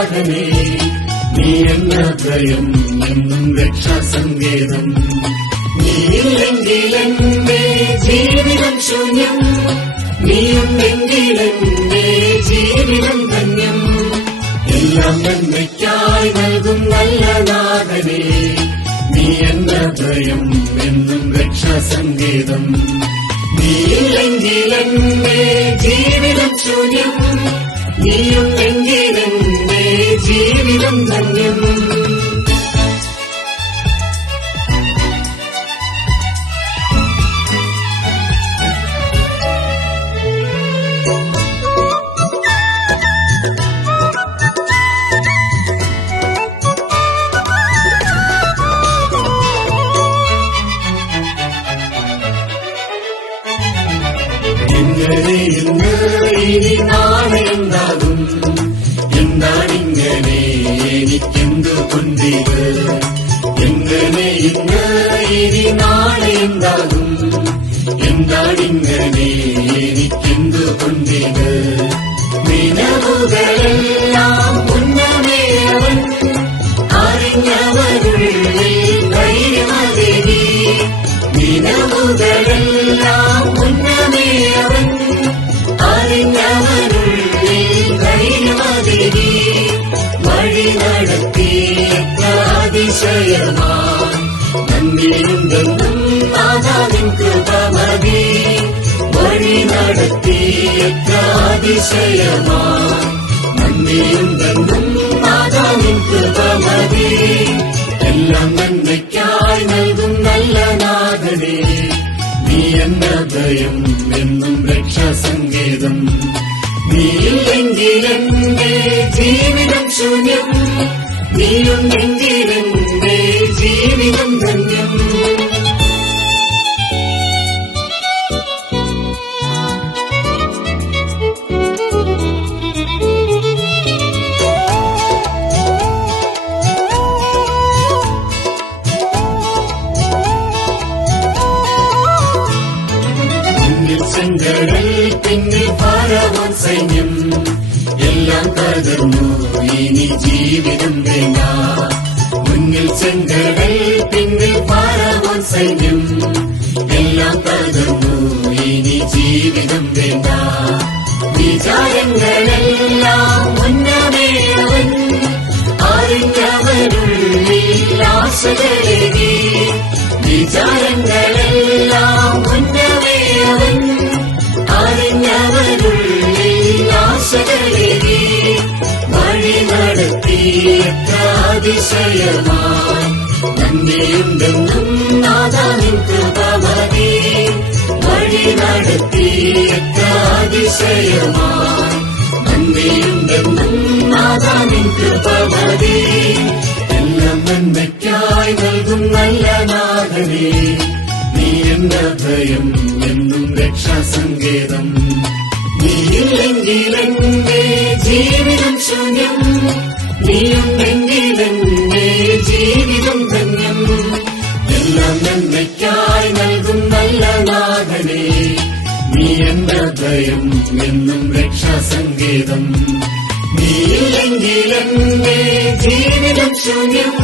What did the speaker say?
നാഥനേ, നീ എന്ന ഭയം എന്നും രക്ഷാസങ്കേതം. നീയില്ലെങ്കിലെന്റെ ജീവിതം ശൂന്യം, നീയുണ്ടെങ്കിലെന്റെ ജീവിതം ധന്യം. എല്ലാം നന്മയ്ക്കായി നൽകും നല്ല നാഥനേ, നീ എന്ന ഭയം എന്നും രക്ഷാസങ്കേതം. നീയില്ലെങ്കിലെന്റെ ജീവിതം ശൂന്യം, നീയുണ്ടെങ്കിലെന്റെ ജീവിതം ധന്യം. ഇങ്ങനെ ഇന്ന് ഇനി നാളെ എന്താകും, എന്താണിങ്ങനെ എനിക്കെന്തു കൊണ്ടിത്. എങ്ങനെ ഇന്ന് ഇനി നാളെ എന്താകും, എന്താണിങ്ങനെ എനിക്കെന്തു കൊണ്ടിത്. നിലവുകളെല്ലാം മുന്നമേ അവൻ അറിഞ്ഞവരുള്ളിൽ ധൈര്യമതേകി. നിലവുകളെല്ലാം മുന്നമേ അവൻ അറിഞ്ഞവരുള്ളിൽ ധൈര്യമതേകി. വഴി നടത്തിയ അതിശയമാൻ നന്ദിയുണ്ടെന്നും നാഥാ നിൻ കൃപ മതി. വഴി നടത്തിയ അതിശയമാൻ നന്ദിയുണ്ടെന്നും നാഥാ നിൻ കൃപ മതി. എല്ലാം നന്മയ്ക്കായി നൽകും നല്ല നാഥനേ, നീ എന്ന ഭയം എന്നും രക്ഷാസങ്കേതം. നീയില്ലെങ്കിലെന്റെ ജീവിതം ശൂന്യം, നീയുണ്ടെങ്കിലെന്റെ ജീവിതം ധന്യം. ചെങ്കടൽ പിന്നിൽ ഫറവോൻ സൈന്യം എല്ലാം തകർന്നു, ഇനി ജീവിതം വേണ്ട. മുന്നിൽ ചെങ്കടൽ പിന്നിൽ ഫറവോൻ സൈന്യം എല്ലാം തകർന്നു, ഇനി ജീവിതം വേണ്ട. വിചാരങ്ങളെല്ലാം മുന്നമേ അവൻ അറിഞ്ഞവരുള്ളിൽ ആശകളേകി. വിചാരങ്ങളെല്ലാം മുന്നമേ അവൻ അറിഞ്ഞവരുള്ളിൽ ആശകളേകി. വഴി നടത്തിയ അതിശയമാൻ നന്ദിയുണ്ടെന്നും നാഥാ നിൻ കൃപ മതി. വഴി നടത്തിയ അതിശയമാൻ നന്ദിയുണ്ടെന്നും നാഥാ നിൻ കൃപ മതി. എല്ലാം നന്മയ്ക്കായി നൽകും നല്ല നാഥനേ, നീ എന്ന ഭയം എന്നും രക്ഷാസങ്കേതം. നീയില്ലെങ്കിലെന്റെ ജീവിതം ശൂന്യം, നീയുണ്ടെങ്കിലെന്റെ ജീവിതം ധന്യം. എല്ലാം നന്മയ്ക്കായി നൽകും നല്ല നാഥനേ, നീ എന്ന ഭയം എന്നും രക്ഷാസങ്കേതം. നീയില്ലെങ്കിലെന്റെ ജീവിതം ശൂന്യം,